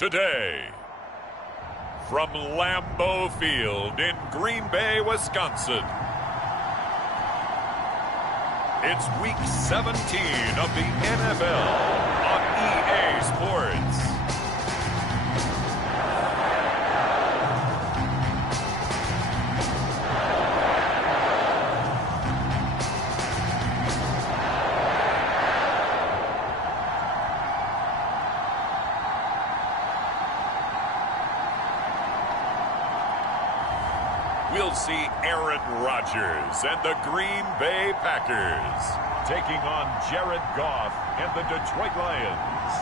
today. From Lambeau Field in Green Bay, Wisconsin. It's Week 17 of the NFL on EA Sports. We'll see Aaron Rodgers and the Green Bay Packers taking on Jared Goff and the Detroit Lions.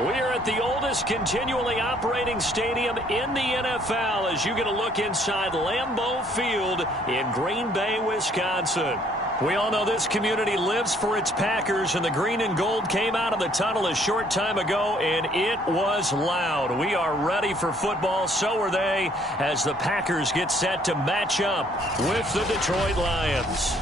We are at the oldest continually operating stadium in the NFL as you get a look inside Lambeau Field in Green Bay, Wisconsin. We all know this community lives for its Packers, and the green and gold came out of the tunnel a short time ago, and it was loud. We are ready for football, so are they, as the Packers get set to match up with the Detroit Lions.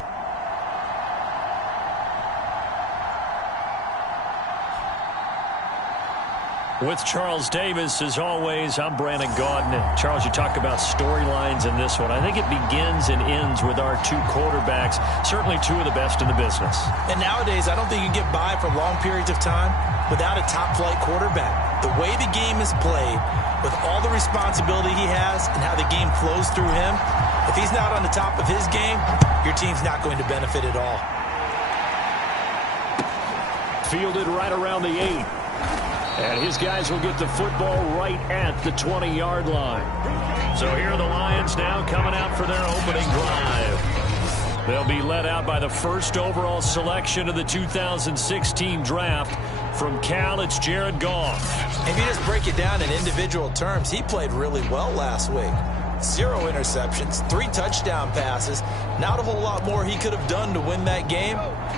With Charles Davis, as always, I'm Brandon Gaudin. And Charles, you talk about storylines in this one. I think it begins and ends with our two quarterbacks, certainly two of the best in the business. And nowadays, I don't think you can get by for long periods of time without a top-flight quarterback. The way the game is played, with all the responsibility he has and how the game flows through him, if he's not on the top of his game, your team's not going to benefit at all. Fielded right around the 8. And his guys will get the football right at the 20-yard line. So here are the Lions now coming out for their opening drive. They'll be led out by the first overall selection of the 2016 draft. From Cal, it's Jared Goff. If you just break it down in individual terms, he played really well last week. 0 interceptions, 3 touchdown passes. Not a whole lot more he could have done to win that game.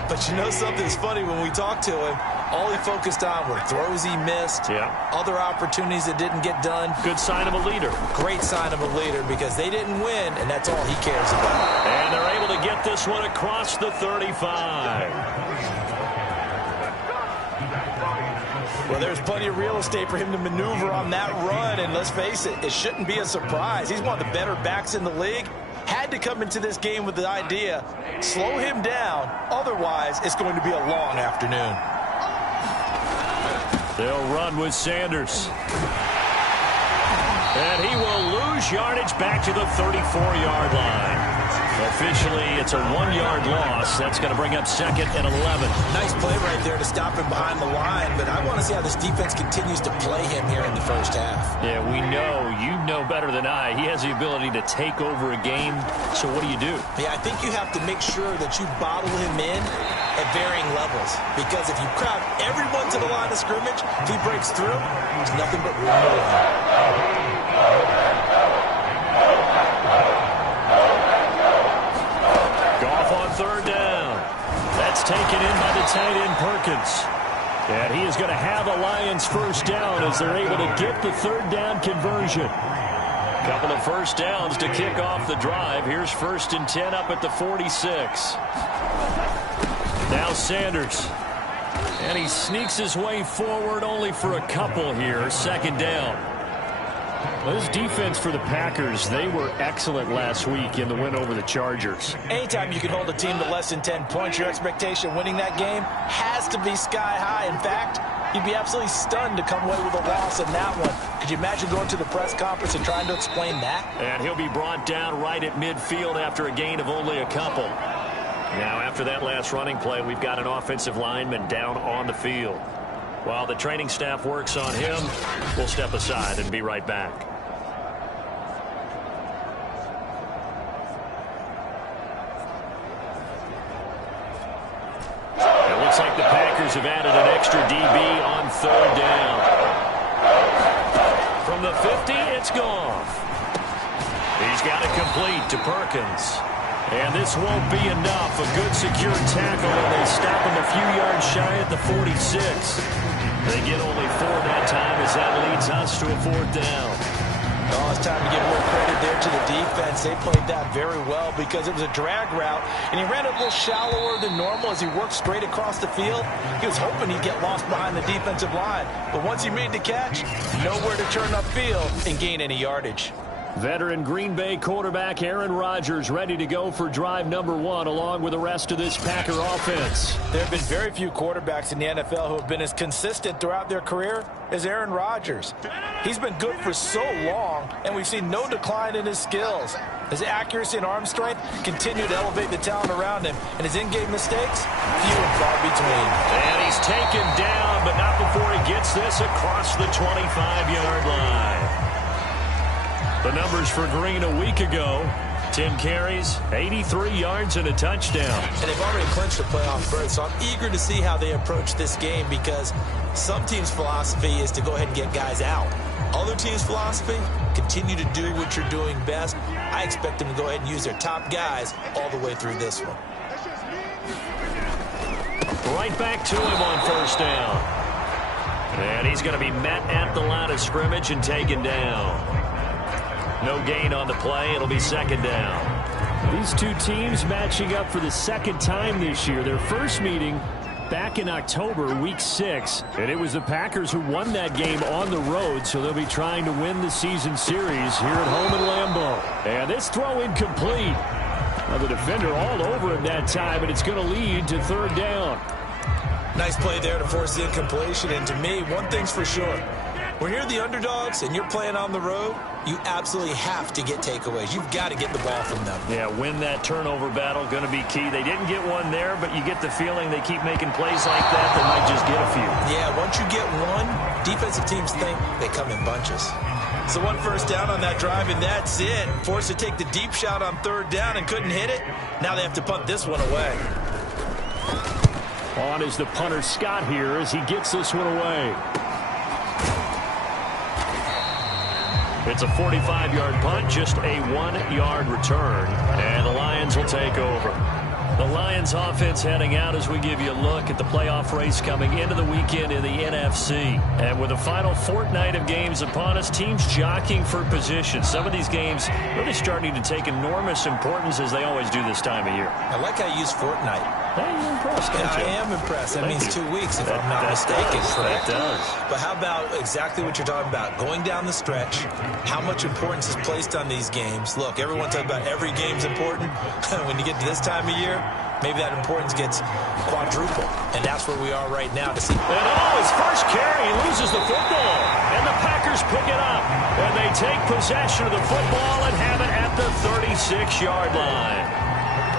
But you know something's funny, when we talked to him, all he focused on were throws he missed, other opportunities that didn't get done. Good sign of a leader. Great sign of a leader, because they didn't win, and that's all he cares about. And they're able to get this one across the 35. Well, there's plenty of real estate for him to maneuver on that run, and let's face it, it shouldn't be a surprise. He's one of the better backs in the league. Had to come into this game with the idea, slow him down, otherwise it's going to be a long afternoon. They'll run with Sanders. And he will lose yardage back to the 34-yard line. Officially, it's a 1-yard loss. That's going to bring up 2nd and 11. Nice play right there to stop him behind the line, but I want to see how this defense continues to play him here in the first half. Yeah, we know. You know better than I. He has the ability to take over a game. So what do you do? Yeah, I think you have to make sure that you bottle him in at varying levels, because if you crowd everyone to the line of scrimmage, if he breaks through, there's nothing but room to run. Goff on 3rd down. That's taken in by the tight end Perkins. And he is going to have a Lions first down as they're able to get the 3rd down conversion. Couple of first downs to kick off the drive. Here's 1st and 10 up at the 46. Now Sanders. And he sneaks his way forward only for a couple here. 2nd down. Well, this defense for the Packers, they were excellent last week in the win over the Chargers. Anytime you can hold a team to less than 10 points, your expectation of winning that game has to be sky high. In fact, you'd be absolutely stunned to come away with a loss in that one. Could you imagine going to the press conference and trying to explain that? And he'll be brought down right at midfield after a gain of only a couple. Now, after that last running play, we've got an offensive lineman down on the field. While the training staff works on him, we'll step aside and be right back. It looks like the Packers have added an extra DB on 3rd down. From the 50, it's Goff. He's got it complete to Perkins. And this won't be enough. A good secure tackle, and they stop him a few yards shy at the 46. They get only 4 that time as that leads us to a 4th down. Oh, it's time to give more credit there to the defense. They played that very well because it was a drag route, and he ran a little shallower than normal as he worked straight across the field. He was hoping he'd get lost behind the defensive line, but once he made the catch, nowhere to turn upfield and gain any yardage. Veteran Green Bay quarterback Aaron Rodgers ready to go for drive number 1 along with the rest of this Packer offense. There have been very few quarterbacks in the NFL who have been as consistent throughout their career as Aaron Rodgers. He's been good for so long, and we've seen no decline in his skills. His accuracy and arm strength continue to elevate the talent around him, and his in-game mistakes, few and far between. And he's taken down, but not before he gets this across the 25-yard line. The numbers for Green a week ago: 10 carries, 83 yards, and a touchdown. And they've already clinched a playoff berth, so I'm eager to see how they approach this game because some teams' philosophy is to go ahead and get guys out. Other teams' philosophy, continue to do what you're doing best. I expect them to go ahead and use their top guys all the way through this one. Right back to him on first down. And he's going to be met at the line of scrimmage and taken down. No gain on the play. It'll be second down. These two teams matching up for the second time this year. Their first meeting back in October, week 6. And it was the Packers who won that game on the road, so they'll be trying to win the season series here at home in Lambeau. And this throw incomplete. Now the defender all over him that time, and it's going to lead to third down. Nice play there to force the incompletion. And to me, one thing's for sure. When you're the underdogs and you're playing on the road, you absolutely have to get takeaways. You've got to get the ball from them. Yeah, win that turnover battle, going to be key. They didn't get one there, but you get the feeling they keep making plays like that, they might just get a few. Yeah, once you get one, defensive teams think they come in bunches. So one first down on that drive, and that's it. Forced to take the deep shot on third down and couldn't hit it. Now they have to punt this one away. On is the punter Scott here as he gets this one away. It's a 45-yard punt, just a 1-yard return, and the Lions will take over. The Lions offense heading out as we give you a look at the playoff race coming into the weekend in the NFC. And with the final fortnight of games upon us, teams jockeying for position. Some of these games really starting to take enormous importance as they always do this time of year. I like how you use fortnight. Hey, you're impressed, Yeah, aren't you? I am impressed. That Thank means you. 2 weeks, if That- I'm not that mistaken, does. correct? That does. But how about exactly what you're talking about? Going down the stretch, how much importance is placed on these games? Look, everyone talks about every game's important. When you get to this time of year, maybe that importance gets quadruple. And that's where we are right now to see. And his first carry, he loses the football. And the Packers pick it up. And they take possession of the football and have it at the 36-yard line.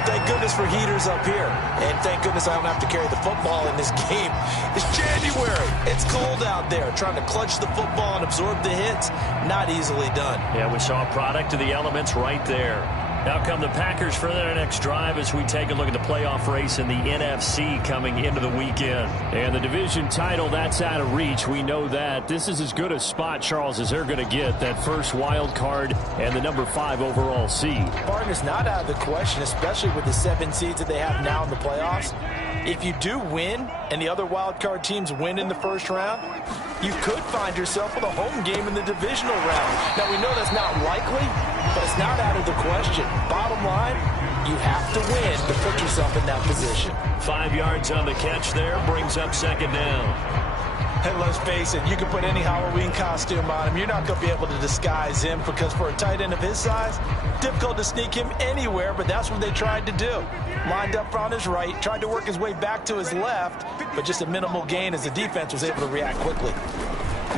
Thank goodness for heaters up here. And thank goodness I don't have to carry the football in this game. It's January. It's cold out there. Trying to clutch the football and absorb the hits, not easily done. Yeah, we saw a product of the elements right there. Now come the Packers for their next drive as we take a look at the playoff race in the NFC coming into the weekend. And the division title, that's out of reach. We know that. This is as good a spot, Charles, as they're going to get. That first wild card and the number 5 overall seed. Partner's not out of the question, especially with the 7 seeds that they have now in the playoffs. If you do win and the other wild card teams win in the first round, you could find yourself with a home game in the divisional round. Now, we know that's not likely, but it's not out of the question. Bottom line, you have to win to put yourself in that position. 5 yards on the catch there, brings up second down. And let's face it, you can put any Halloween costume on him. You're not going to be able to disguise him because for a tight end of his size, difficult to sneak him anywhere, but that's what they tried to do. Lined up on his right, tried to work his way back to his left, but just a minimal gain as the defense was able to react quickly.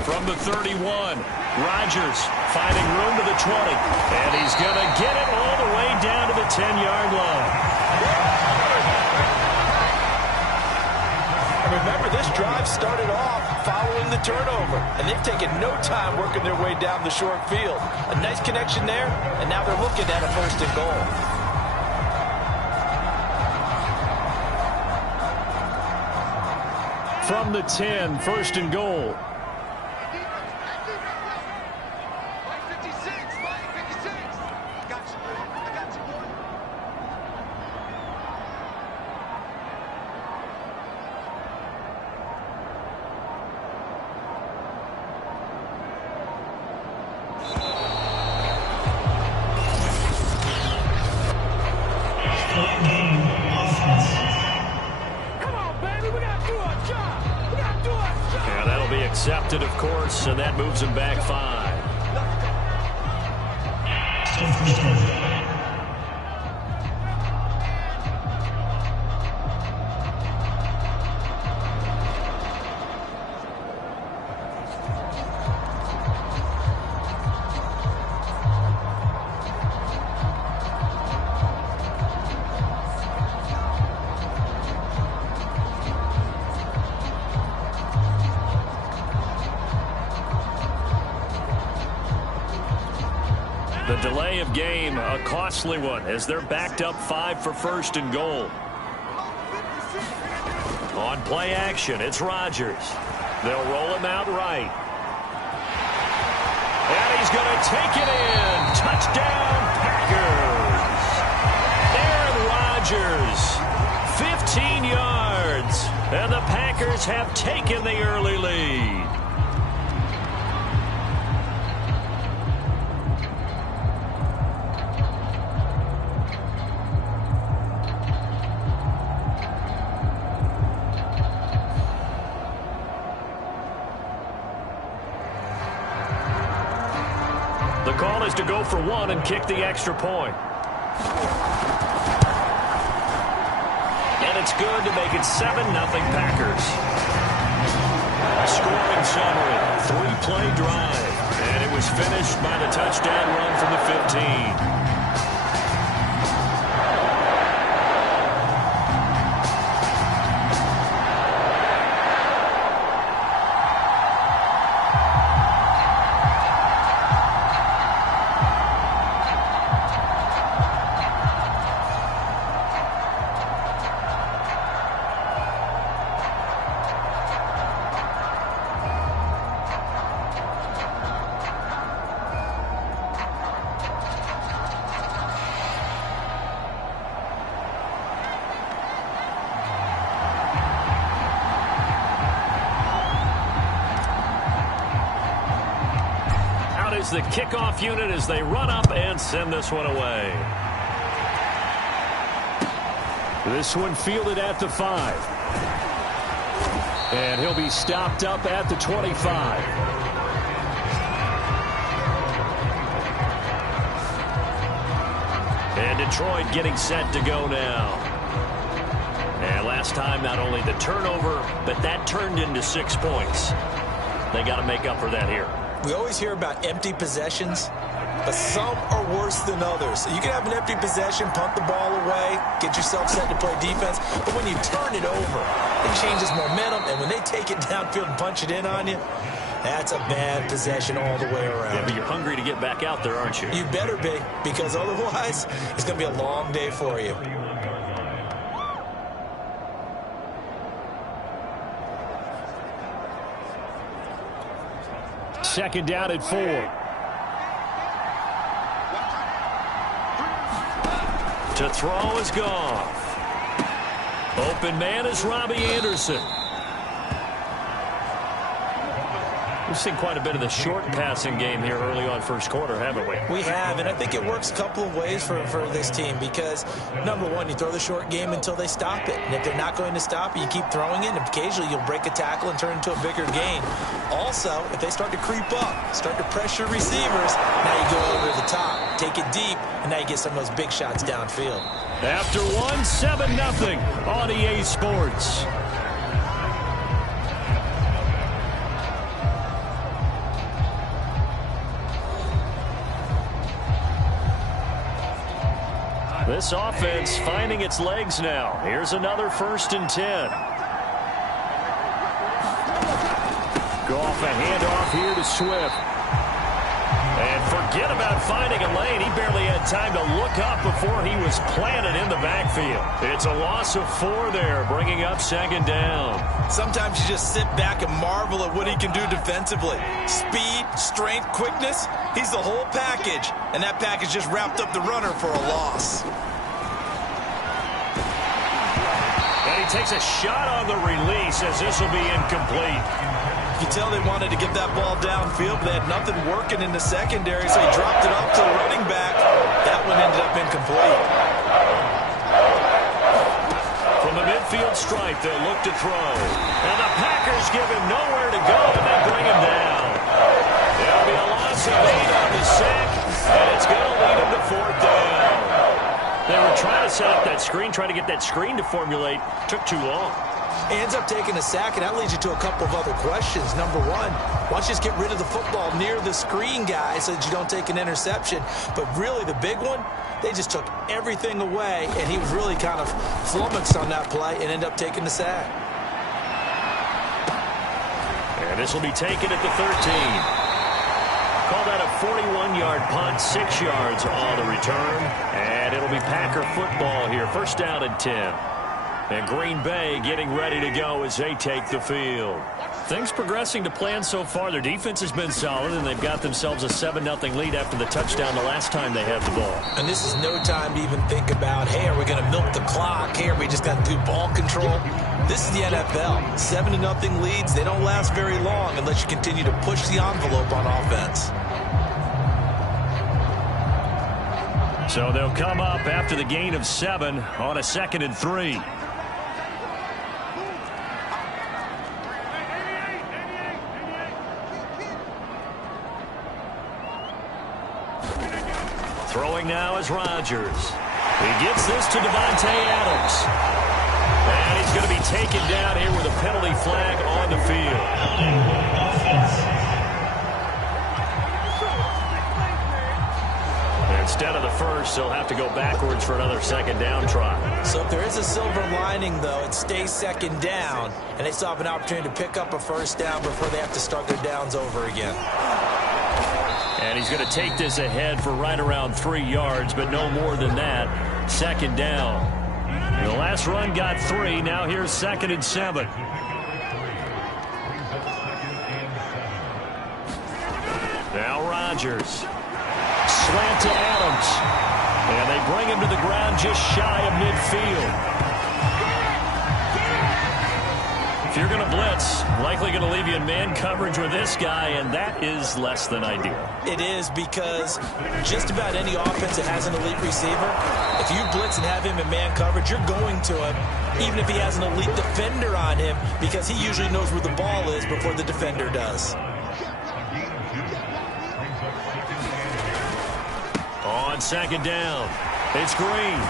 From the 31, Rodgers finding room to the 20, and he's going to get it all the way down to the 10-yard line. Remember, this drive started off following the turnover, and they've taken no time working their way down the short field. A nice connection there, and now they're looking at a first and goal. From the 10, first and goal. kept it, of course, and that moves him back 5. The delay of game, a costly one, as they're backed up 5 for first and goal. On play action, it's Rodgers. They'll roll him out right. And he's going to take it in. Touchdown, Packers. Aaron Rodgers, 15 yards. And the Packers have taken the early lead. The call is to go for 1 and kick the extra point. And it's good to make it 7-0 Packers. Scoring summary, 3-play drive. And it was finished by the touchdown run from the 15. The kickoff unit as they run up and send this one away. This one fielded at the 5. And he'll be stopped up at the 25. And Detroit getting set to go now. And last time, not only the turnover, but that turned into 6 points. They got to make up for that here. We always hear about empty possessions, but some are worse than others. So you can have an empty possession, punt the ball away, get yourself set to play defense, but when you turn it over, it changes momentum, and when they take it downfield and punch it in on you, that's a bad possession all the way around. Yeah, but you're hungry to get back out there, aren't you? You better be, because otherwise, it's going to be a long day for you. Second down at 4. To throw is Goff. Open man is Robbie Anderson. We've seen quite a bit of the short passing game here early on first quarter, haven't we? We have, and I think it works a couple of ways for this team because, number one, you throw the short game until they stop it. And if they're not going to stop it, you keep throwing it, and occasionally you'll break a tackle and turn into a bigger gain. Also, if they start to creep up, start to pressure receivers, now you go over the top, take it deep, and now you get some of those big shots downfield. After 7-0 on EA Sports. This offense finding its legs now. Here's another 1st and 10. Goff, a handoff here to Swift. And forget about finding a lane. He barely had time to look up before he was planted in the backfield. It's a loss of 4 there, bringing up 2nd down. Sometimes you just sit back and marvel at what he can do defensively. Speed, strength, quickness, he's the whole package. And that package just wrapped up the runner for a loss. And he takes a shot on the release as this will be incomplete. You can tell they wanted to get that ball downfield, but they had nothing working in the secondary, so he dropped it off to the running back. That one ended up incomplete. From the midfield stripe. They'll look to throw. And the Packers give him nowhere to go, and they bring him down. There'll be a loss of 8 on the sack, and it's going to lead him to 4th down. They were trying to set up that screen, trying to get that screen to formulate. Took too long. He ends up taking a sack, and that leads you to a couple of other questions. Number one, why don't you just get rid of the football near the screen guy so that you don't take an interception? But really, the big one, they just took everything away, and he was really kind of flummoxed on that play and ended up taking the sack. And this will be taken at the 13. Call that a 41-yard punt, 6 yards on the return. And it'll be Packer football here. 1st down and 10. And Green Bay getting ready to go as they take the field. Things progressing to plan so far. Their defense has been solid, and they've got themselves a 7-0 lead after the touchdown the last time they had the ball. And this is no time to even think about, hey, are we going to milk the clock? Hey, are we just going to do ball control? This is the NFL. 7-0 leads, they don't last very long unless you continue to push the envelope on offense. So they'll come up after the gain of 7 on a 2nd and 3. Throwing now is Rodgers. He gets this to Davante Adams. And he's going to be taken down here with a penalty flag on the field. Instead of the first, they'll have to go backwards for another 2nd down try. So if there is a silver lining, though, it stays 2nd down, and they still have an opportunity to pick up a 1st down before they have to start their downs over again. And he's going to take this ahead for right around 3 yards, but no more than that. 2nd down. The last run got 3. Now here's 2nd and 7. Now Rodgers. Slant to Adams. And they bring him to the ground just shy of midfield. If you're going to blitz, likely going to leave you in man coverage with this guy, and that is less than ideal. It is, because just about any offense that has an elite receiver, if you blitz and have him in man coverage, you're going to him, even if he has an elite defender on him, because he usually knows where the ball is before the defender does. On 2nd down, it's Green.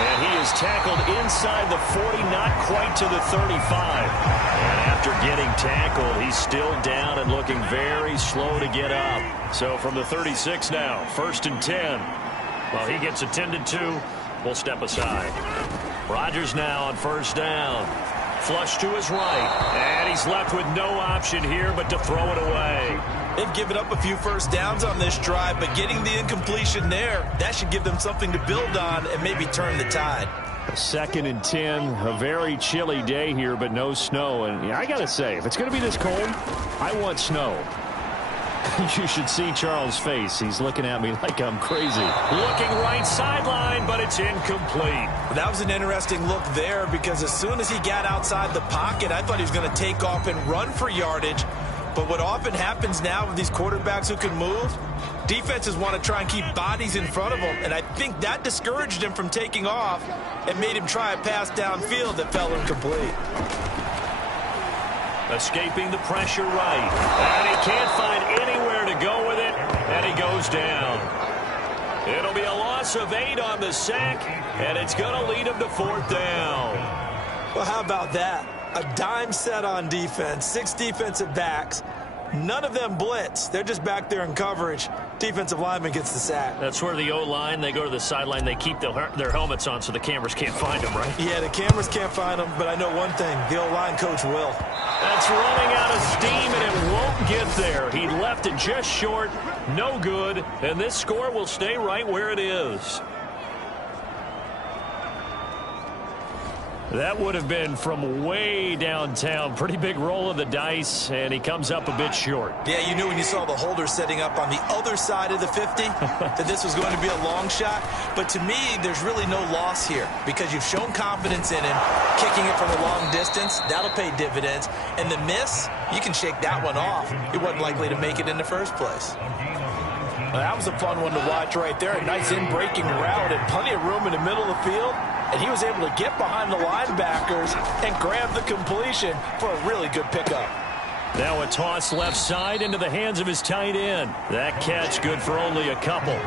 And he is tackled inside the 40, not quite to the 35. And after getting tackled, he's still down and looking very slow to get up. So from the 36 now, 1st and 10. While he gets attended to, we'll step aside. Rodgers now on 1st down. Flush to his right. And he's left with no option here but to throw it away. They've given up a few 1st downs on this drive, but getting the incompletion there, that should give them something to build on and maybe turn the tide. 2nd and 10, a very chilly day here, but no snow. And yeah, I got to say, if it's going to be this cold, I want snow. You should see Charles' face. He's looking at me like I'm crazy. Looking right sideline, but it's incomplete. That was an interesting look there, because as soon as he got outside the pocket, I thought he was going to take off and run for yardage. But what often happens now with these quarterbacks who can move, defenses want to try and keep bodies in front of them, and I think that discouraged him from taking off and made him try a pass downfield that fell incomplete. Escaping the pressure right, and he can't find anywhere to go with it, and he goes down. It'll be a loss of 8 on the sack, and it's going to lead him to 4th down. Well, how about that? A dime set on defense, 6 defensive backs. None of them blitz. They're just back there in coverage. Defensive lineman gets the sack. That's where the O-line, they go to the sideline, they keep their helmets on so the cameras can't find them, right? Yeah, the cameras can't find them, but I know one thing, the O-line coach will. That's running out of steam, and it won't get there. He left it just short, no good, and this score will stay right where it is. That would have been from way downtown. Pretty big roll of the dice, and he comes up a bit short. Yeah, you knew when you saw the holder setting up on the other side of the 50 that this was going to be a long shot. But to me, there's really no loss here because you've shown confidence in him. Kicking it from a long distance, that'll pay dividends. And the miss, you can shake that one off. He wasn't likely to make it in the first place. That was a fun one to watch right there. A nice in-breaking route and plenty of room in the middle of the field. And he was able to get behind the linebackers and grab the completion for a really good pickup. Now a toss left side into the hands of his tight end. That catch good for only a couple.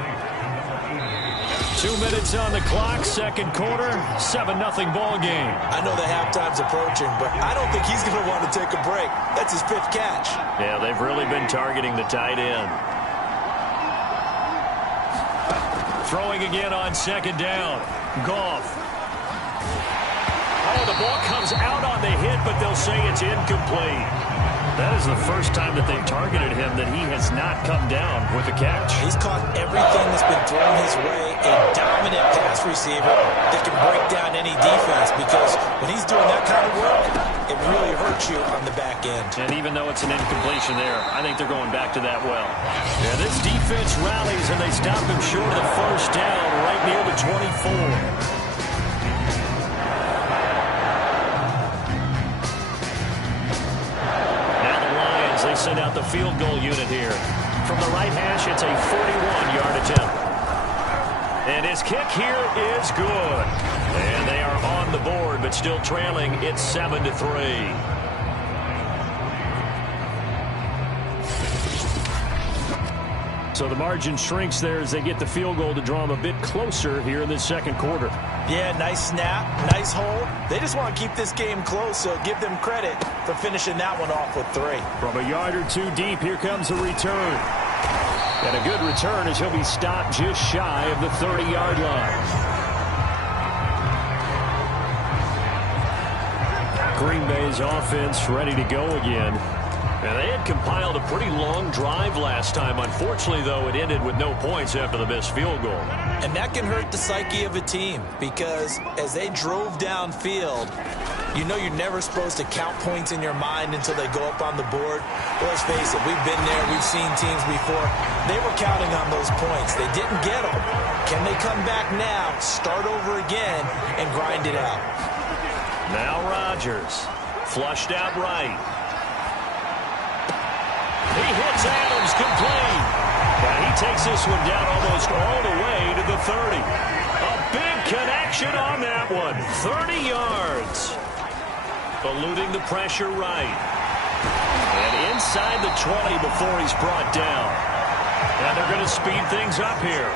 2 minutes on the clock, second quarter, 7-0 ball game. I know the halftime's approaching, but I don't think he's going to want to take a break. That's his 5th catch. Yeah, they've really been targeting the tight end. Throwing again on second down. Goff. Oh, the ball comes out on the hit, but they'll say it's incomplete. That is the first time that they've targeted him that he has not come down with a catch. He's caught everything that's been thrown his way. A dominant pass receiver that can break down any defense, because when he's doing that kind of work, it really hurts you on the back end. And even though it's an incompletion there, I think they're going back to that well. Yeah, this defense rallies, and they stop him short of the first down right near the 24. They send out the field goal unit here. From the right hash, it's a 41-yard attempt. And his kick here is good. And they are on the board, but still trailing. It's 7-3. So the margin shrinks there as they get the field goal to draw them a bit closer here in this second quarter. Yeah, nice snap, nice hold. They just want to keep this game close, so give them credit for finishing that one off with 3. From a yard or two deep, here comes a return. And a good return as he'll be stopped just shy of the 30-yard line. Green Bay's offense ready to go again. And they had compiled a pretty long drive last time. Unfortunately, though, it ended with no points after the missed field goal. And that can hurt the psyche of a team, because as they drove downfield, you know you're never supposed to count points in your mind until they go up on the board. Well, let's face it, we've been there, we've seen teams before. They were counting on those points. They didn't get them. Can they come back now, start over again, and grind it out? Now Rodgers, flushed out right. He hits Adams complete. And he takes this one down almost all the way to the 30. A big connection on that one. 30 yards. Eluding the pressure right. And inside the 20 before he's brought down. And they're going to speed things up here.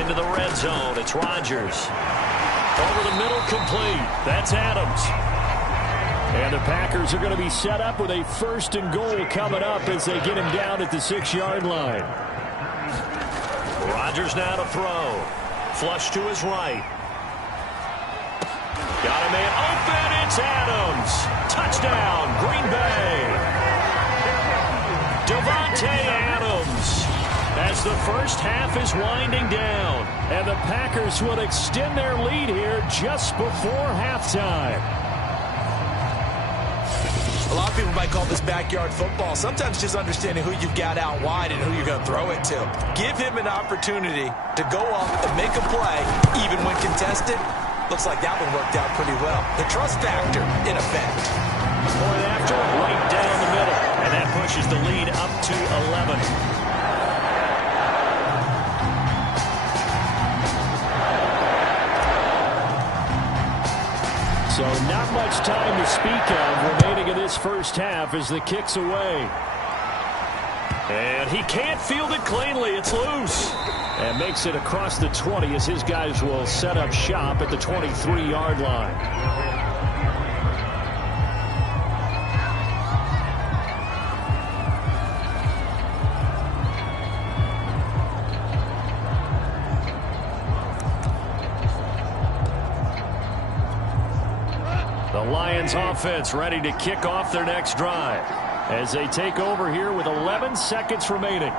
Into the red zone. It's Rodgers. Over the middle, complete. That's Adams. And the Packers are going to be set up with a 1st and goal coming up as they get him down at the 6-yard line. Rodgers now to throw. Flush to his right. Got a man open. It's Adams. Touchdown, Green Bay. Devontae Adams. As the first half is winding down. And the Packers will extend their lead here just before halftime. A lot of people might call this backyard football. Sometimes just understanding who you've got out wide and who you're going to throw it to. Give him an opportunity to go up and make a play, even when contested. Looks like that one worked out pretty well. The trust factor in effect. Point after, right down the middle. And that pushes the lead up to 11. So not much time to speak of remaining in this first half as the kick's away. And he can't field it cleanly. It's loose. And makes it across the 20 as his guys will set up shop at the 23-yard line. The Lions offense ready to kick off their next drive as they take over here with 11 seconds remaining.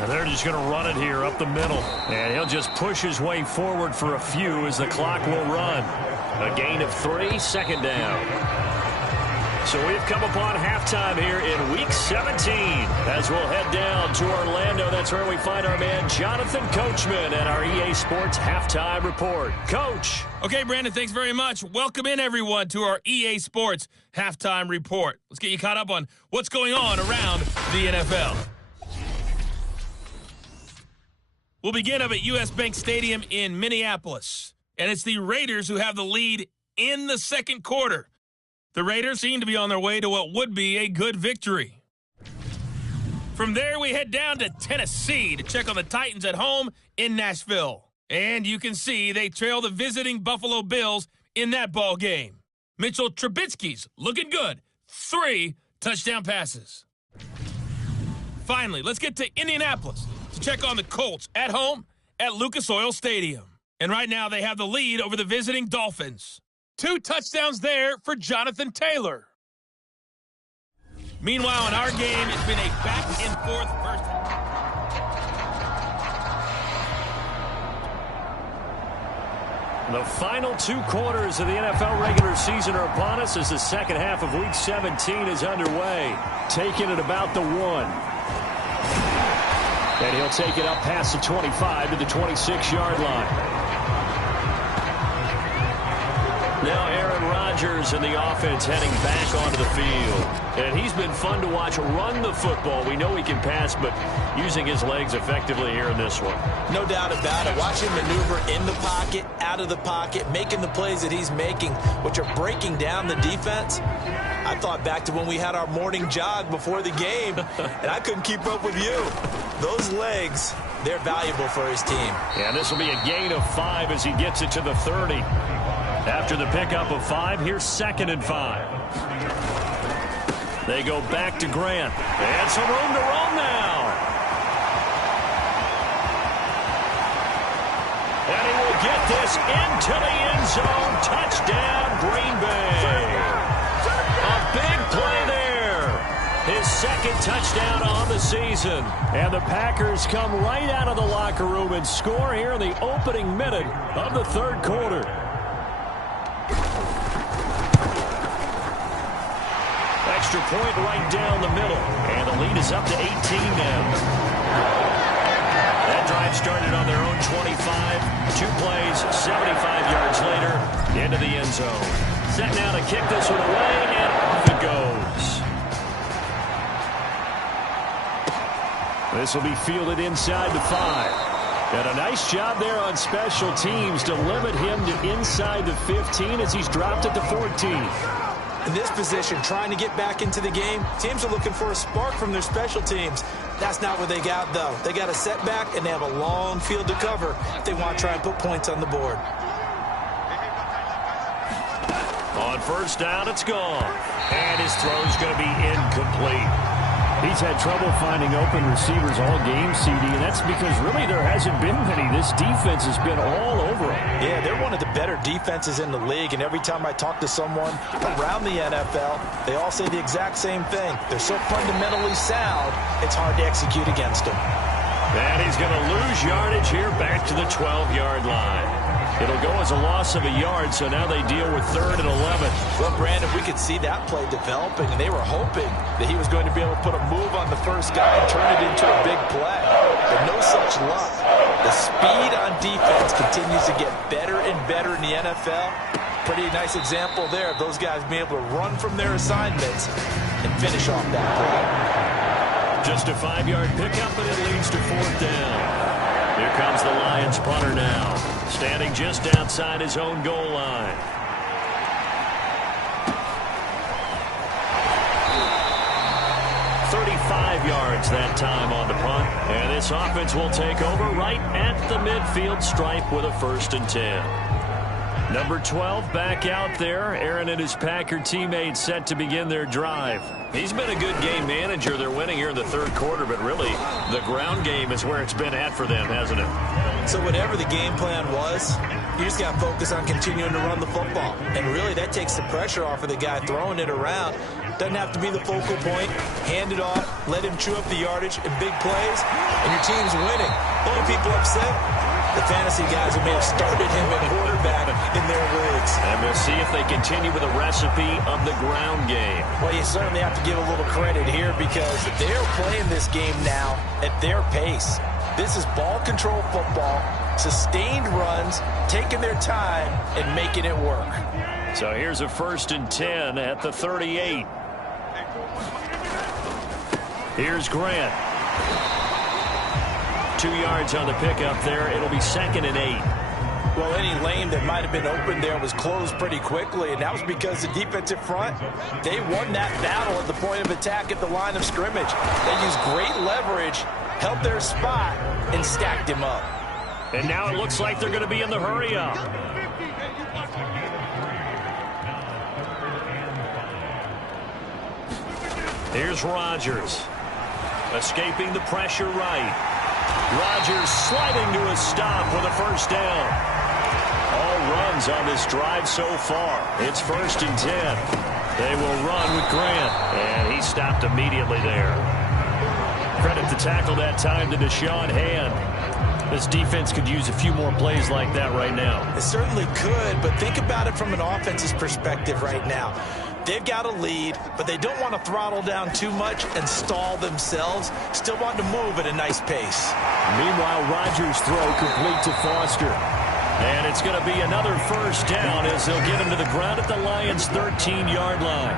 And they're just going to run it here up the middle. And he'll just push his way forward for a few as the clock will run. A gain of 3, second down. So we've come upon halftime here in Week 17. As we'll head down to Orlando, that's where we find our man Jonathan Coachman at our EA Sports Halftime Report. Coach. Okay, Brandon, thanks very much. Welcome in, everyone, to our EA Sports Halftime Report. Let's get you caught up on what's going on around the NFL. We'll begin up at U.S. Bank Stadium in Minneapolis, and it's the Raiders who have the lead in the second quarter. The Raiders seem to be on their way to what would be a good victory. From there, we head down to Tennessee to check on the Titans at home in Nashville. And you can see they trail the visiting Buffalo Bills in that ball game. Mitchell Trubisky's looking good. 3 touchdown passes. Finally, let's get to Indianapolis to check on the Colts at home at Lucas Oil Stadium. And right now, they have the lead over the visiting Dolphins. 2 touchdowns there for Jonathan Taylor. Meanwhile, in our game, it's been a back-and-forth first half. The final 2 quarters of the NFL regular season are upon us as the second half of Week 17 is underway. Taking it about the 1. And he'll take it up past the 25 to the 26-yard line. Now Aaron Rodgers and the offense heading back onto the field. And he's been fun to watch run the football. We know he can pass, but using his legs effectively here in this one. No doubt about it. Watch him maneuver in the pocket, out of the pocket, making the plays that he's making, which are breaking down the defense. I thought back to when we had our morning jog before the game, and I couldn't keep up with you. Those legs, they're valuable for his team. Yeah, this will be a gain of 5 as he gets it to the 30. After the pickup of 5, here's 2nd and 5. They go back to Grant. And some room to roam now. And he will get this into the end zone. Touchdown, Green Bay. A big play there. His 2nd touchdown on the season. And the Packers come right out of the locker room and score here in the opening minute of the 3rd quarter. Extra point right down the middle. And the lead is up to 18 now. That drive started on their own 25. 2 plays, 75 yards later, into the end zone. Set now to kick this one away, and off it goes. This will be fielded inside the 5. And a nice job there on special teams to limit him to inside the 15 as he's dropped it to 14. In this position, trying to get back into the game, teams are looking for a spark from their special teams. That's not what they got, though. They got a setback, and they have a long field to cover if they want to try and put points on the board. On first down, it's gone. And his throw's going to be incomplete. He's had trouble finding open receivers all game, CD, and that's because really there hasn't been many. This defense has been all over him. Yeah, they're one of the better defenses in the league, and every time I talk to someone around the NFL, they all say the exact same thing. They're so fundamentally sound, it's hard to execute against them. And he's going to lose yardage here back to the 12-yard line. It'll go as a loss of a yard, so now they deal with 3rd and 11. Well, Brandon, we could see that play developing, and they were hoping that he was going to be able to put a move on the first guy and turn it into a big play. But no such luck. The speed on defense continues to get better and better in the NFL. Pretty nice example there of those guys being able to run from their assignments and finish off that play. Just a 5-yard pickup, and it leads to 4th down. Here comes the Lions punter now, standing just outside his own goal line. "35 yards that time on the punt, and this offense will take over right at the midfield stripe with a 1st and 10. Number 12 back out there. Aaron and his Packer teammates set to begin their drive. He's been a good game manager. They're winning here in the 3rd quarter, but really the ground game is where it's been at for them, hasn't it? So whatever the game plan was, you just got to focus on continuing to run the football. And really that takes the pressure off of the guy throwing it around. Doesn't have to be the focal point. Hand it off, let him chew up the yardage in big plays, and your team's winning. The only people upset, the fantasy guys who may have started him at quarterback in their leagues. And we'll see if they continue with a recipe of the ground game. Well, you certainly have to give a little credit here because they're playing this game now at their pace. This is ball control football, sustained runs, taking their time, and making it work. So here's a 1st and 10 at the 38. Here's Grant. 2 yards on the pickup there. It'll be 2nd and 8. Well, any lane that might have been open there was closed pretty quickly, and that was because the defensive front, they won that battle at the point of attack at the line of scrimmage. They used great leverage, held their spot, and stacked him up. And now it looks like they're going to be in the hurry-up. Here's Rodgers. Escaping the pressure right. Rodgers sliding to a stop with a 1st down. All runs on this drive so far. It's 1st and 10. They will run with Grant. And he stopped immediately there. Credit the tackle that time to Deshaun Hand. This defense could use a few more plays like that right now. It certainly could, but think about it from an offense's perspective right now. They've got a lead, but they don't want to throttle down too much and stall themselves. Still want to move at a nice pace. Meanwhile, Rodgers' throw complete to Foster. And it's going to be another 1st down as they'll get him to the ground at the Lions' 13-yard line.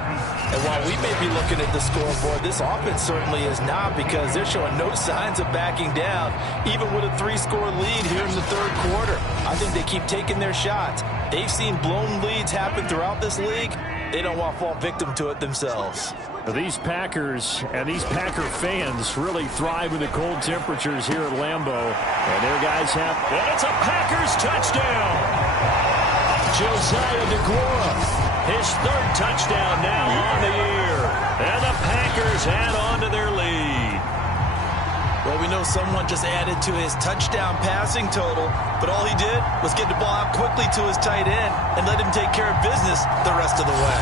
And while we may be looking at the scoreboard, this offense certainly is not because they're showing no signs of backing down, even with a 3-score lead here in the 3rd quarter. I think they keep taking their shots. They've seen blown leads happen throughout this league. They don't want to fall victim to it themselves. These Packers and these Packer fans really thrive with the cold temperatures here at Lambeau. And their guys have... And it's a Packers touchdown! Josiah DeGuara, his 3rd touchdown now on the year. And the Packers add on to their lead. Well, we know someone just added to his touchdown passing total, but all he did was get the ball out quickly to his tight end and let him take care of business the rest of the way.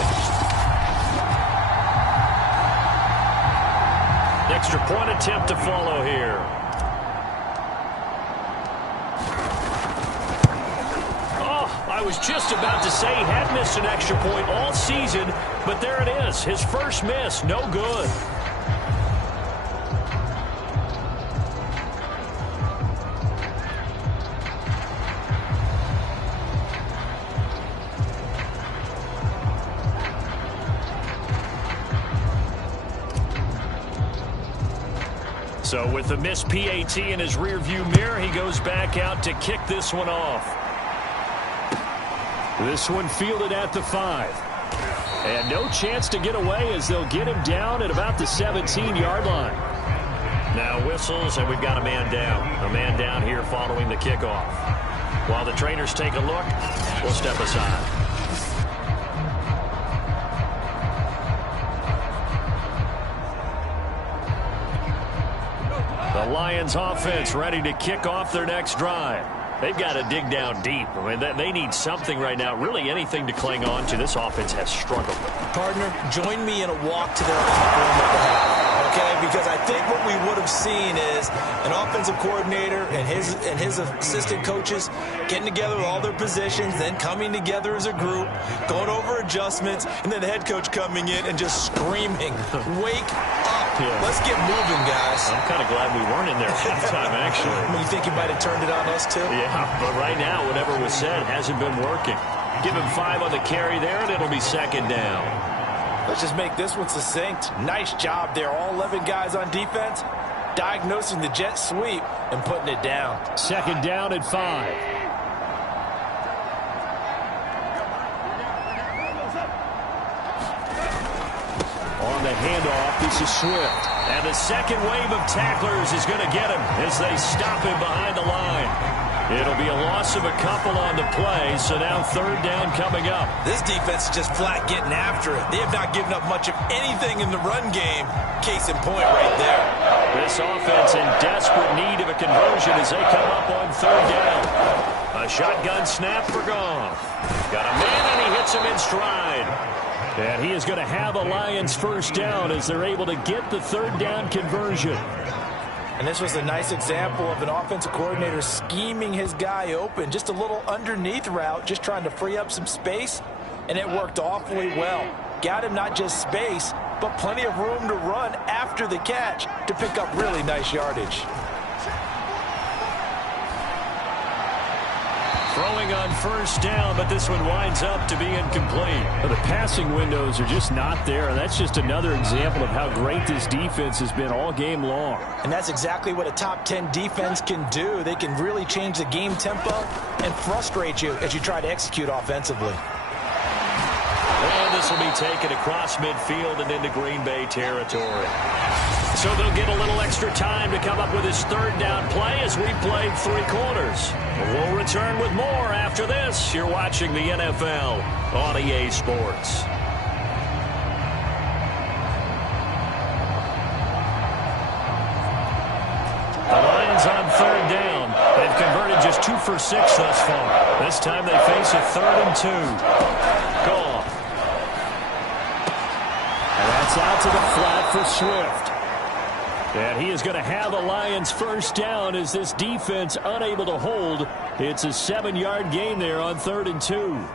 Extra point attempt to follow here. Oh, I was just about to say he had missed an extra point all season, but there it is. His first miss, no good. So with the missed PAT in his rearview mirror, he goes back out to kick this one off. This one fielded at the 5. And no chance to get away as they'll get him down at about the 17-yard line. Now whistles, and we've got a man down. A man down here following the kickoff. While the trainers take a look, we'll step aside. The Lions offense ready to kick off their next drive. They've got to dig down deep. I mean, they need something right now, really anything to cling on to. This offense has struggled. Partner, join me in a walk to their locker room at the half, okay? Because I think what we would have seen is an offensive coordinator and his assistant coaches getting together with all their positions, then coming together as a group, going over adjustments, and then the head coach coming in and just screaming, "Wake up. Yeah. Let's get moving, guys." I'm kind of glad we weren't in there at halftime, actually. You think he might have turned it on us, too? Yeah, but right now, whatever was said hasn't been working. Give him 5 on the carry there, and it'll be 2nd down. Let's just make this one succinct. Nice job there. All 11 guys on defense, diagnosing the jet sweep and putting it down. 2nd down at 5. On the handoff, this is Swift. And the second wave of tacklers is going to get him as they stop him behind the line. It'll be a loss of a couple on the play, so now 3rd down coming up. This defense is just flat getting after it. They have not given up much of anything in the run game. Case in point right there. This offense in desperate need of a conversion as they come up on 3rd down. A shotgun snap for Goff. Got a man, and he hits him in stride. And he is going to have a Lions 1st down as they're able to get the 3rd down conversion. And this was a nice example of an offensive coordinator scheming his guy open. Just a little underneath route, just trying to free up some space, and it worked awfully well. Got him not just space, but plenty of room to run after the catch to pick up really nice yardage. Throwing on first down, but this one winds up to be incomplete. The passing windows are just not there, and that's just another example of how great this defense has been all game long. And that's exactly what a top 10 defense can do. They can really change the game tempo and frustrate you as you try to execute offensively. And this will be taken across midfield and into Green Bay territory. So they'll get a little extra time to come up with his third down play as we played 3 quarters. We'll return with more after this. You're watching the NFL on EA Sports. The Lions on third down. They've converted just 2 for 6 thus far. This time they face a 3rd and 2. Goal. And that's out to the flat for Swift. And he is going to have the Lions first down as this defense unable to hold. It's a 7-yard gain there on 3rd and 2.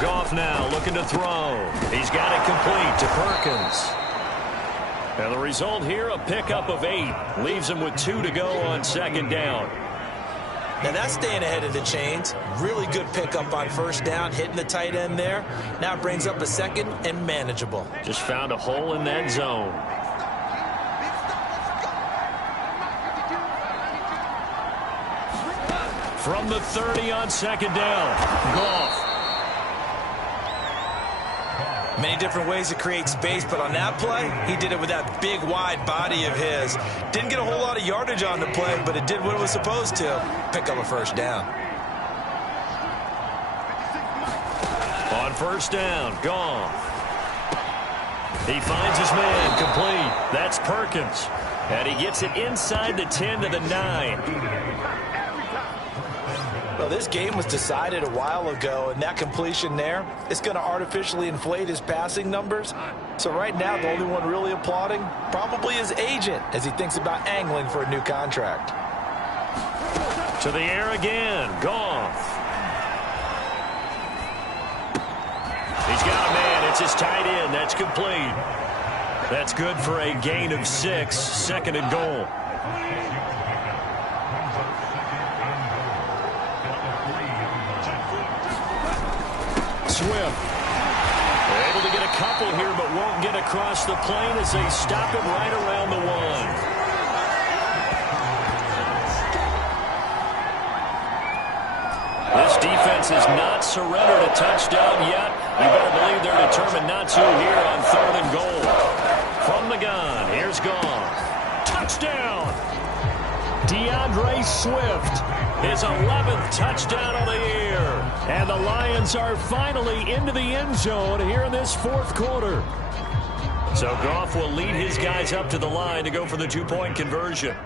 Goff now looking to throw. He's got it complete to Perkins. And the result here, a pickup of 8. Leaves him with 2 to go on 2nd down. Now that's staying ahead of the chains. Really good pickup on first down, hitting the tight end there. Now it brings up a 2nd and manageable. Just found a hole in that zone. From the 30 on 2nd down. Goff. Many different ways to create space, but on that play, he did it with that big, wide body of his. Didn't get a whole lot of yardage on the play, but it did what it was supposed to. Pick up a first down. On first down, Goff. He finds his man, complete. That's Perkins. And he gets it inside the 10 to the 9. Well, this game was decided a while ago, and that completion there is going to artificially inflate his passing numbers. So right now, the only one really applauding probably his agent as he thinks about angling for a new contract. To the air again, Goff. He's got a man. It's his tight end. That's complete. That's good for a gain of 6, 2nd and goal. Swift. They're able to get a couple here, but won't get across the plane as they stop him right around the 1. This defense has not surrendered a touchdown yet. You better believe they're determined not to here on 3rd and goal. From the gun, here's Goff. Touchdown! DeAndre Swift. His 11th touchdown of the year. And the Lions are finally into the end zone here in this 4th quarter. So Goff will lead his guys up to the line to go for the 2-point conversion.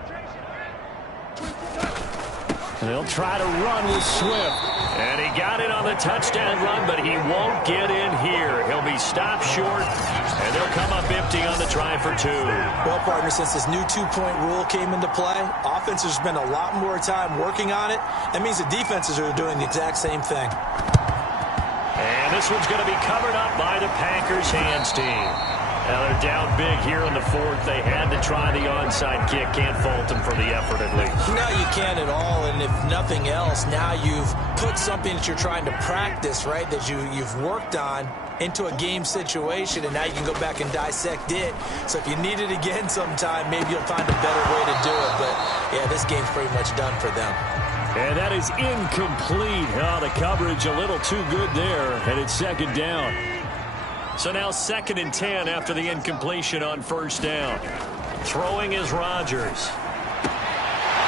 And they'll try to run with Swift. And he got it on the touchdown run, but he won't get in here. He'll be stopped short, and they'll come up empty on the try for 2. Well, partner, since this new 2-point rule came into play, offenses spend a lot more time working on it. That means the defenses are doing the exact same thing. And this one's going to be covered up by the Packers hands team. Now they're down big here in the 4th. They had to try the onside kick. Can't fault them for the effort at least. No, you can't at all. And if nothing else, now you've put something that you're trying to practice, right, that you've worked on into a game situation, and now you can go back and dissect it. So if you need it again sometime, maybe you'll find a better way to do it. But, yeah, this game's pretty much done for them. And that is incomplete. Oh, the coverage a little too good there, and it's 2nd down. So now 2nd and 10 after the incompletion on first down. Throwing is Rodgers.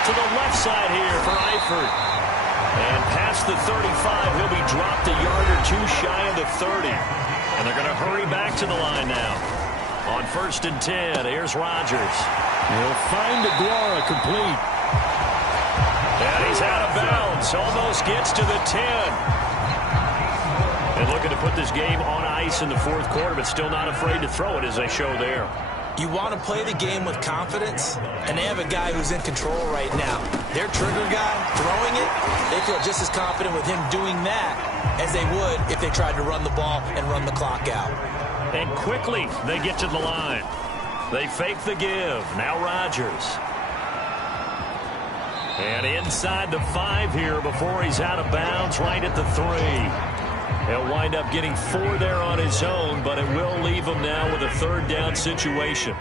To the left side here for Eifert. And past the 35, he'll be dropped a yard or 2 shy of the 30. And they're going to hurry back to the line now. On 1st and 10, here's Rodgers. He'll find Aguara complete. And he's out of bounds. Almost gets to the 10. And looking to put this game on ice in the 4th quarter, but still not afraid to throw it as they show there. You want to play the game with confidence, and they have a guy who's in control right now. Their trigger guy throwing it, they feel just as confident with him doing that as they would if they tried to run the ball and run the clock out. And quickly they get to the line. They fake the give. Now Rodgers. And inside the 5 here before he's out of bounds right at the 3. He'll wind up getting 4 there on his own, but it will leave him now with a 3rd down situation.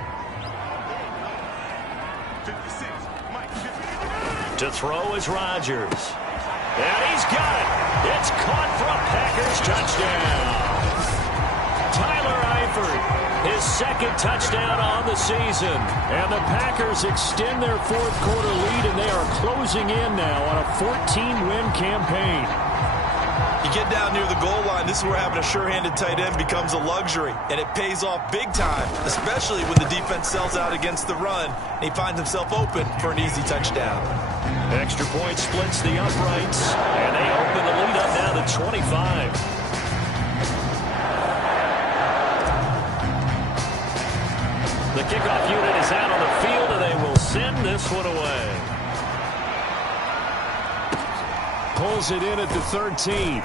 To throw is Rodgers. And he's got it. It's caught for a Packers touchdown. Tyler Eifert, his 2nd touchdown on the season. And the Packers extend their 4th quarter lead, and they are closing in now on a 14-win campaign. You get down near the goal line, this is where having a sure-handed tight end becomes a luxury, and it pays off big time, especially when the defense sells out against the run, and he finds himself open for an easy touchdown. Extra point splits the uprights, and they open the lead up now to 25. The kickoff unit is out on the field, and they will send this one away. Pulls it in at the 13.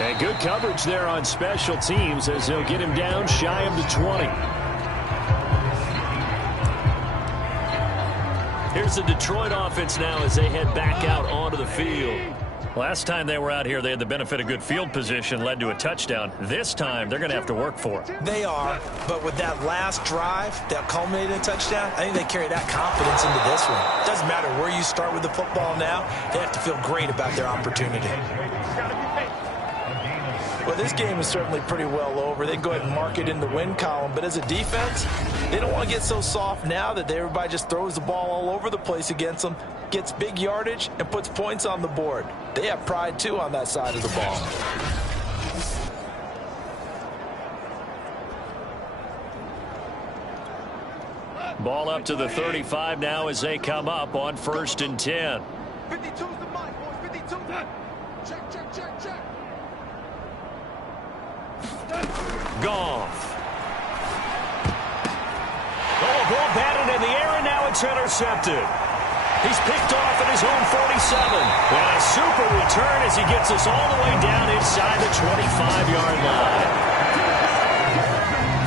And good coverage there on special teams as they'll get him down shy of the 20. Here's the Detroit offense now as they head back out onto the field. Last time they were out here, they had the benefit of good field position, led to a touchdown. This time, they're going to have to work for it. They are, but with that last drive that culminated in a touchdown, I think they carry that confidence into this one. Doesn't matter where you start with the football now, they have to feel great about their opportunity. Well, this game is certainly pretty well over. They go ahead and mark it in the win column, but as a defense, they don't want to get so soft now that everybody just throws the ball all over the place against them, gets big yardage, and puts points on the board. They have pride, too, on that side of the ball. Ball up to the 35 now as they come up on 1st and 10. 52's the mark, boys. 52. Check, check, check, check. Goff. Oh, ball batted in the air, and now it's intercepted. He's picked off at his own 47. And a super return as he gets us all the way down inside the 25-yard line.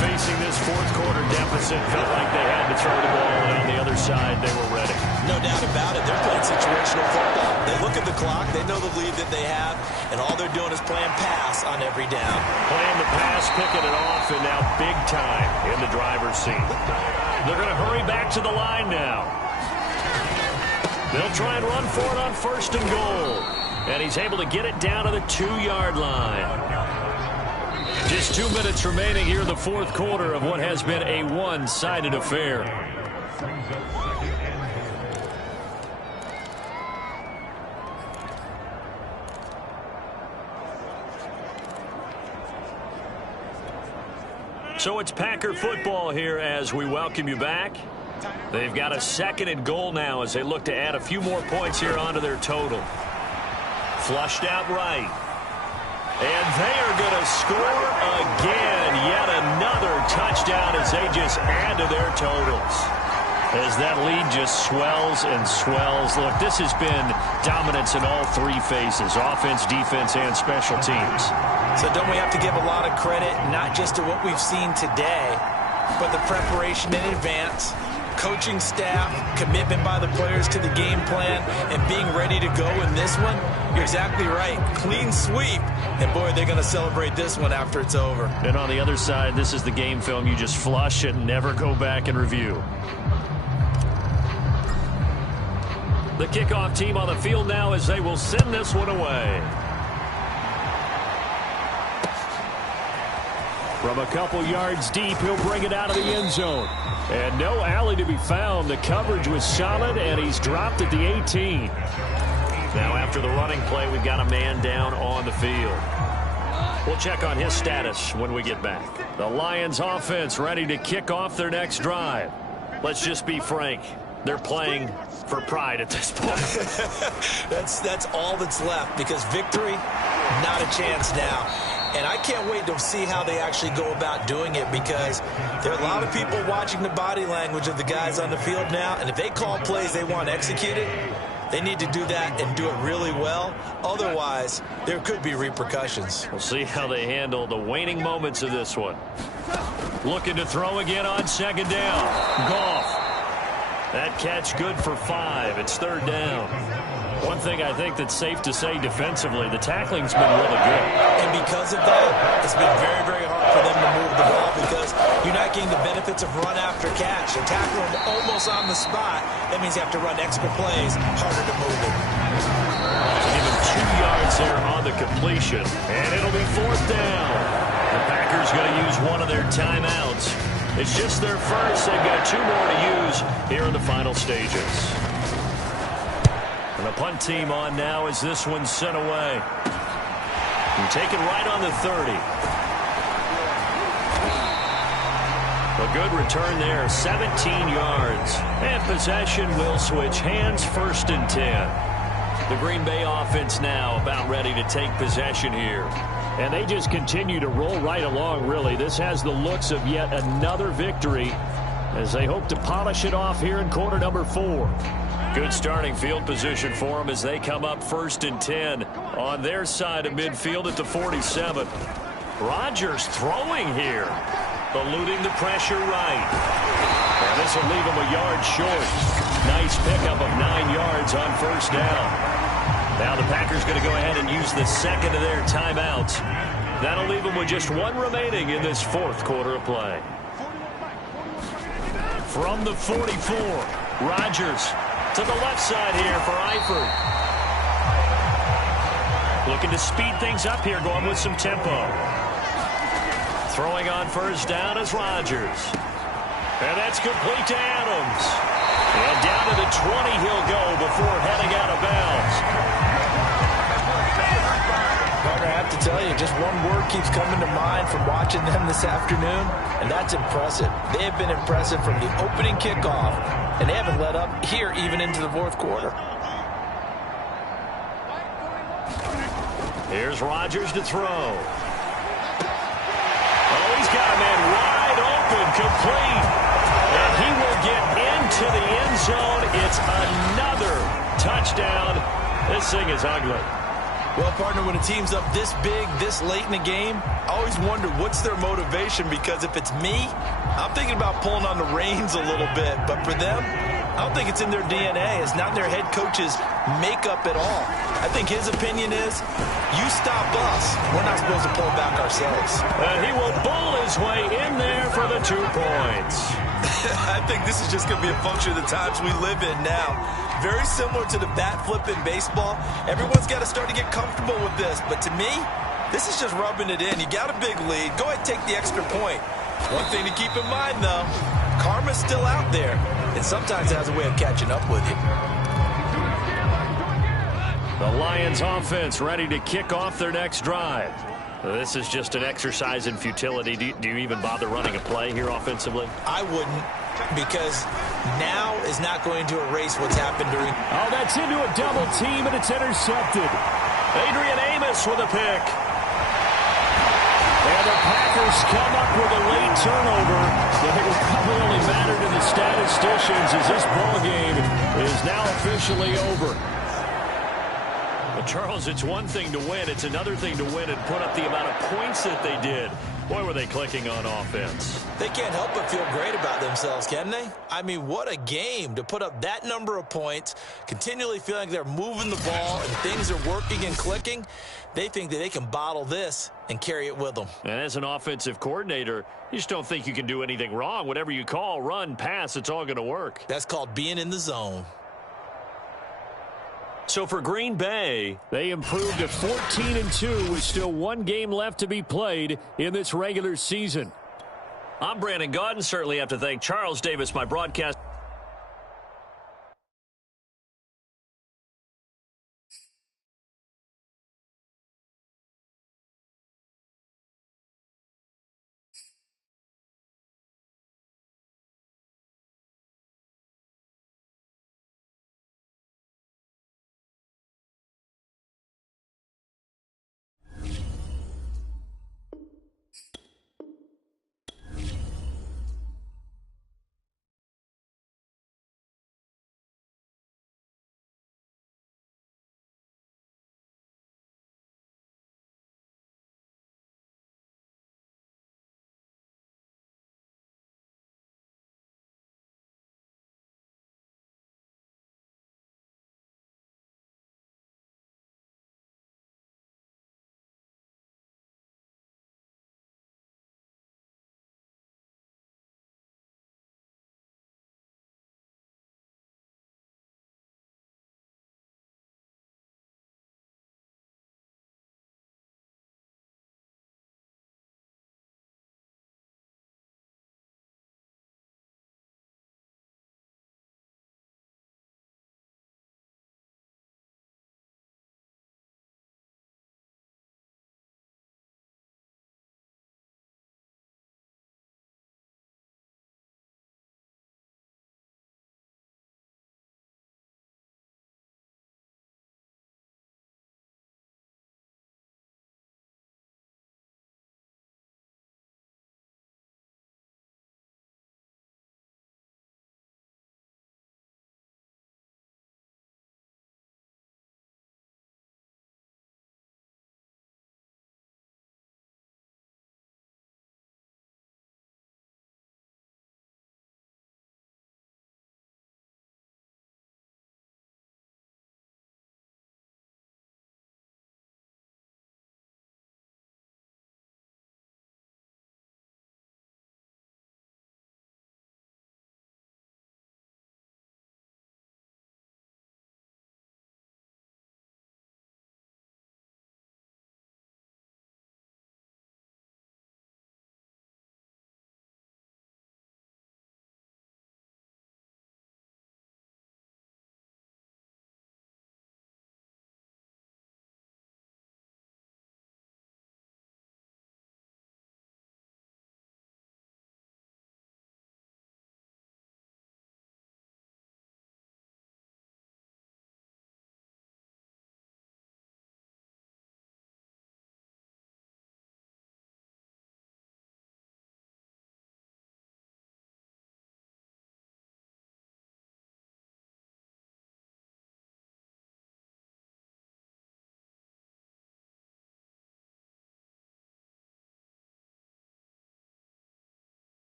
Facing this 4th quarter deficit, felt like they had to throw the ball, and on the other side, they were ready. No doubt about it. They're playing situational football. They look at the clock. They know the lead that they have, and all they're doing is playing pass on every down. Playing the pass, picking it off, and now big time in the driver's seat. They're going to hurry back to the line now. They'll try and run for it on 1st and goal. And he's able to get it down to the 2-yard line. Just 2 minutes remaining here in the 4th quarter of what has been a one-sided affair. So it's Packer football here as we welcome you back. They've got a 2nd and goal now as they look to add a few more points here onto their total. Flushed out right. And they are going to score again. Yet another touchdown as they just add to their totals. As that lead just swells and swells. Look, this has been dominance in all 3 phases. Offense, defense, and special teams. So don't we have to give a lot of credit, not just to what we've seen today, but the preparation in advance, coaching staff, commitment by the players to the game plan, and being ready to go in this one? You're exactly right. Clean sweep. And, boy, they're going to celebrate this one after it's over. And on the other side, this is the game film. You just flush it and never go back and review. The kickoff team on the field now as they will send this one away. From a couple yards deep, he'll bring it out of the end zone. And no alley to be found. The coverage was solid, and he's dropped at the 18. Now after the running play, we've got a man down on the field. We'll check on his status when we get back. The Lions offense ready to kick off their next drive. Let's just be frank. They're playing for pride at this point. That's all that's left, because victory, not a chance now. And I can't wait to see how they actually go about doing it, because there are a lot of people watching the body language of the guys on the field now, and if they call plays they want executed, they need to do that and do it really well. Otherwise, there could be repercussions. We'll see how they handle the waning moments of this one. Looking to throw again on second down. Goff. That catch good for 5. It's third down. One thing I think that's safe to say defensively, the tackling's been really good. And because of that, it's been very, very hard for them to move the ball, because you're not getting the benefits of run after catch. They're tackling them almost on the spot. That means you have to run extra plays, harder to move it. Give him 2 yards there on the completion, and it'll be fourth down. The Packers going to use one of their timeouts. It's just their first. They've got 2 more to use here in the final stages. And the punt team on now as this one's sent away. And taken right on the 30. A good return there, 17 yards. And possession will switch hands, 1st and 10. The Green Bay offense now about ready to take possession here. And they just continue to roll right along, really. This has the looks of yet another victory as they hope to polish it off here in quarter number 4. Good starting field position for them as they come up 1st and 10 on their side of midfield at the 47. Rodgers throwing here, eluding the pressure right. And this will leave him a yard short. Nice pickup of 9 yards on 1st down. Now the Packers going to go ahead and use the second of their timeouts. That'll leave them with just 1 remaining in this 4th quarter of play. From the 44, Rodgers to the left side here for Eifert. Looking to speed things up here, going with some tempo. Throwing on 1st down is Rodgers. And that's complete to Adams. And down to the 20 he'll go before heading out of bounds. Partner, I have to tell you, just one word keeps coming to mind from watching them this afternoon, and that's impressive. They have been impressive from the opening kickoff, and they haven't let up here even into the 4th quarter. Here's Rodgers to throw. Oh, he's got a man wide open, complete. And he will get into the end zone. It's another touchdown. This thing is ugly. Well, partner, when a team's up this big, this late in the game, I always wonder what's their motivation, because if it's me, I'm thinking about pulling on the reins a little bit. But for them, I don't think it's in their DNA. It's not their head coach's makeup at all. I think his opinion is, you stop us. We're not supposed to pull back ourselves. And he will bowl his way in there for the 2 points. I think this is just going to be a function of the times we live in now. Very similar to the bat flip in baseball. Everyone's got to start to get comfortable with this. But to me, this is just rubbing it in. You got a big lead. Go ahead and take the extra point. One thing to keep in mind, though, karma's still out there. And sometimes it has a way of catching up with you. The Lions offense ready to kick off their next drive. This is just an exercise in futility. Do you even bother running a play here offensively? I wouldn't, because now is not going to erase what's happened during. Oh, that's into a double team, and it's intercepted. Adrian Amos with a pick. And the Packers come up with a late turnover, but it will probably only matter to the statisticians as this ball game is now officially over. Well, Charles, it's one thing to win. It's another thing to win and put up the amount of points that they did. Boy, were they clicking on offense. They can't help but feel great about themselves, can they? I mean, what a game to put up that number of points, continually feeling like they're moving the ball and things are working and clicking. They think that they can bottle this and carry it with them. And as an offensive coordinator, you just don't think you can do anything wrong. Whatever you call, run, pass, it's all going to work. That's called being in the zone. So for Green Bay, they improved to 14-2 with still 1 game left to be played in this regular season. I'm Brandon Gaudin. Certainly have to thank Charles Davis, my broadcast